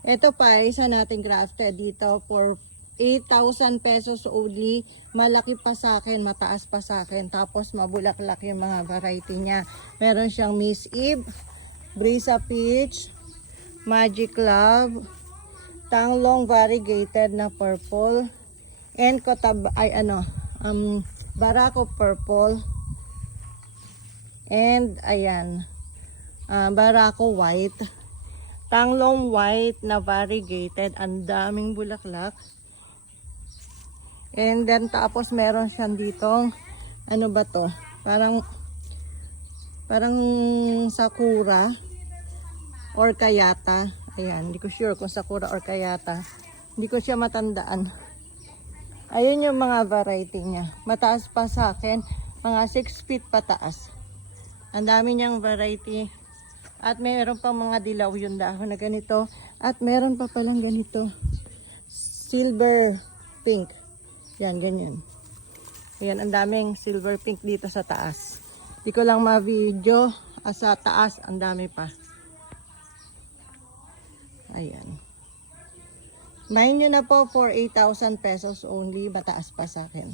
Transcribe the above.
Ito pa, isa nating grafted dito for 8,000 pesos only. Malaki pa sa akin, mataas pa sa akin. Tapos mabulaklak yung mga variety niya. Meron siyang Miss Eve, Brisa Peach, Magic Love, Tanglong variegated na purple, and Barako purple, and ayan, Barako white, Tanglong white na variegated, ang daming bulaklak. And then tapos meron siyang ditong ano ba to? Parang sakura or kayata. Ayan, hindi ko sure kung sakura or kayata. Hindi ko siya matandaan. Ayun yung mga variety niya. Mataas pa sa akin, mga 6 feet pataas. Ang dami niyang variety. At meron pa mga dilaw yung dahon na ganito. At meron pa palang ganito. Silver pink. Yan, ganyan. Ayan, ang daming silver pink dito sa taas. Di ko lang ma-video. Sa taas, ang dami pa. Ayan. Bahin nyo na po for 8,000 pesos only. Mataas pa sa akin.